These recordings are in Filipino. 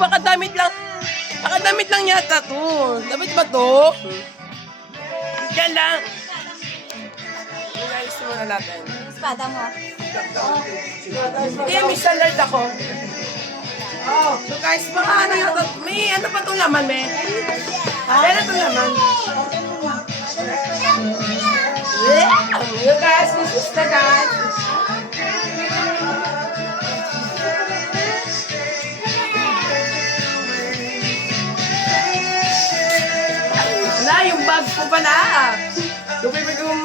baka damit lang. Baka damit lang yata to. Damit ba to? Yan lang. Guys, muna natin. Espada mo. Hindi, may salad ako. Oh, so guys, baka ano yun? May ano pa itong laman, me? Ano itong laman? Yeah! You guys, this is the guys. Wala, yung bag ko pala. Yung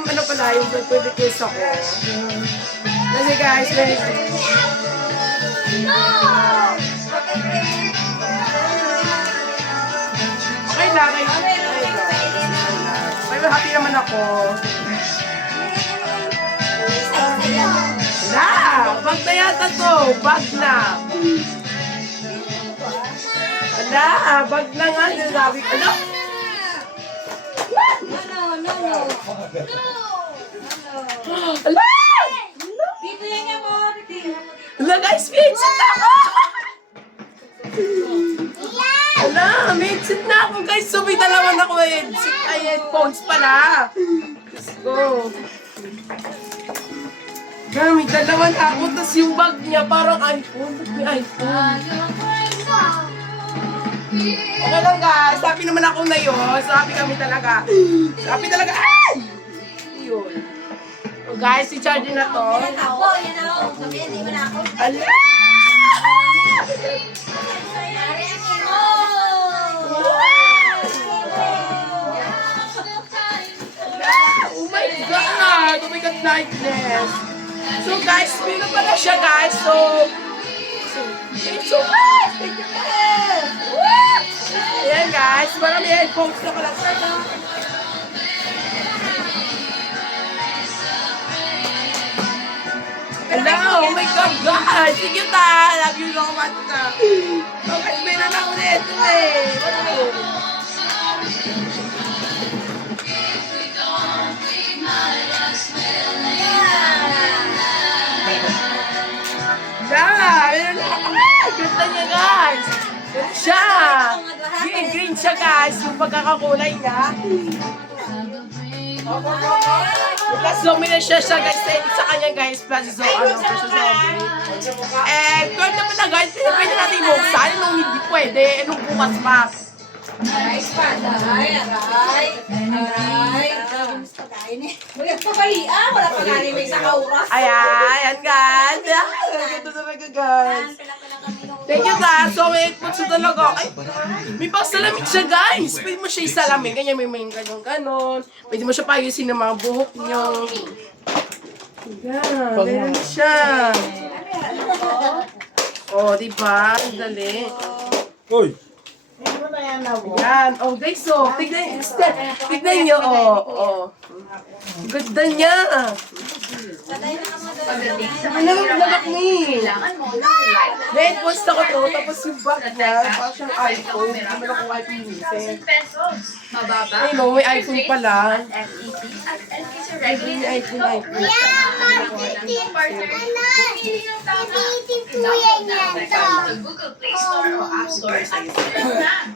ano pala, yung pwede case ako. Kasi guys, okay lang, may happy naman ako. Wala, bag na yata to, bag na. Wala, bag na nga, sinasabi ko. Ano? No. Wala! Dito yan nga mo. Wala guys, may headset na ako! Wala, may headset na ako guys. So may dalawa na ako headset. Ay, headphones pala. Let's go. Yan, may dalawa na ako. Tapos yung bag niya parang iPhone. May iPhone. Okay lang guys. Happy naman ako na yun. So happy kami talaga. So happy talaga. Ay! Yun. So guys, i-charge na to. Yan ako. Sabihin, di mo na ako. Ala! Oh my God! Oh my God, lightness! So guys, meron pala siya guys. So guys, thank you guys! Ayan guys, marami headphones na pala. Hello! Oh my God, guys! Thank you ta! Love you so much ta! So guys, meron ako nito eh! Meron ako! Ay! Ganda niya guys! Ganda siya! Green siya guys! Yung pagkakakulay niya. Plus zombie na siya guys. Sa kanya guys. Plus zombie. Eh, 12 naman na guys. Hindi pwede natin buksan. Nung hindi pwede. Nung bukas pa. Aray, espada. Aray. Wala pa bali. Wala pa galing may sa kauras. Ayan guys. Ganda talaga guys. Thank you guys. So may headphones na talaga. Ay, may pasalamig siya guys. Pwede mo siya isalamin. Ganyan may ganon. Pwede mo siya payusin ng mga buhok niyo. Ayan. Ganyan siya. Oh, diba? Dali. Uy! Ayan. Oh guys, so tignan niyo. Oh. Ganda niya. Ano yung lagak ni? May headphones ako to, tapos yung bag niya, parang siyang iPhone. Hindi mo na kung iPhone minsan. Mababa. Ay no, may iPhone pala. FET at LKC Ay, may iPhone. Google Play Store o App Store at na.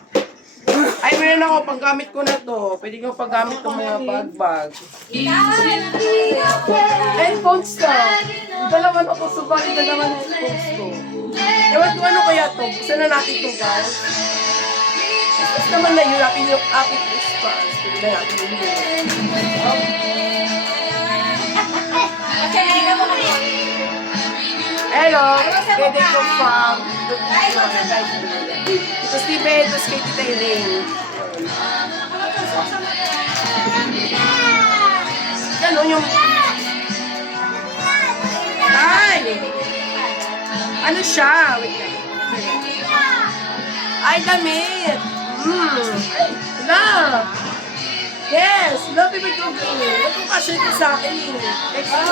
Ay, meron ako, paggamit ko na to. Pwede ko paggamit ng mga bag. Headphones na. Dalawa na ko, subali dalawa na headphones ko. Ewan ko ano kaya to. Buksan na natin to guys. Tapos naman na yun, yung aking response. Pwede na natin yun. Hello, pwede ko from ito Steven, ito Katie Tailing. Gano'n yung... Ay! Ano siya? Wait lang. Ay, damit! Wala! Yes! Love it with ito kasi ito sa akin eh. X2,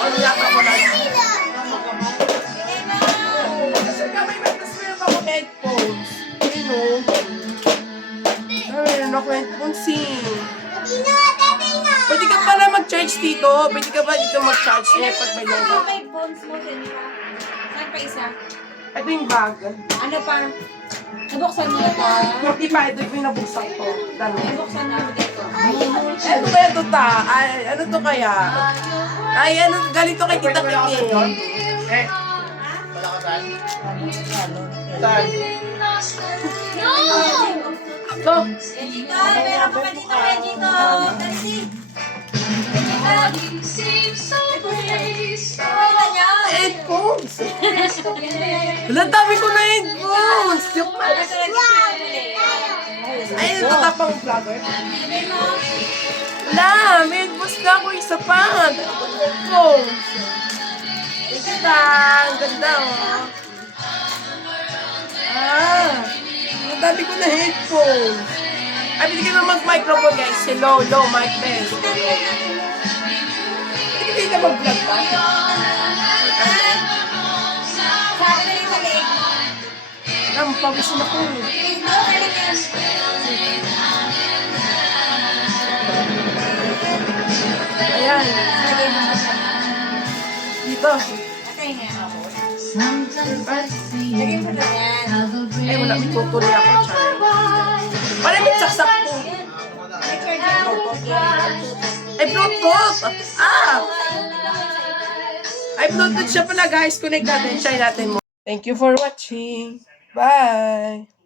ano yata ko na yun. Kasi kamay magtas meron ako headphones. Yun o. Meron ako headphones eh. Pwede ka pala mag-charge dito. Pwede ka ba dito mag-charge pag may logo? May bones mo din. Saan pa isa? Ito yung bag. Ano pa? Nabuksan mo ito. Hindi pa, ito yung pinabuksan ko. Dalawa. Nabuksan mo dito. Ano ba ito ta? Ay, ano to kaya? Ay, ano, galing to kay Tita Kimi. Ito. Regito, meron pa ba dito, Regito? Dali. Regito. Pakita niyo. Headphones. Wala, dami ko na headphones. Joke lang. Ito, Regito. Ay, ito tapang vlogger. Wala, may headphones na ako isa pa. Headphones. Ito ang ganda oh. Ang dami ko na headphones. Ay, binigyan mo mag-microphone guys. Hello, low, mic test. Hindi ka mag-vlog ba? Sabi na yung maliit. Alam, pagusin ako. Dito, galing yan. Ayan. Dito. Atay nga. Lagay mo na yan. Ay, wala. May tutuloy ako. Wala, may saksak ko. May charger mo. Ay, Bluetooth! Ay, Bluetooth siya pala guys. Connect natin. Try natin mo. Thank you for watching. Bye!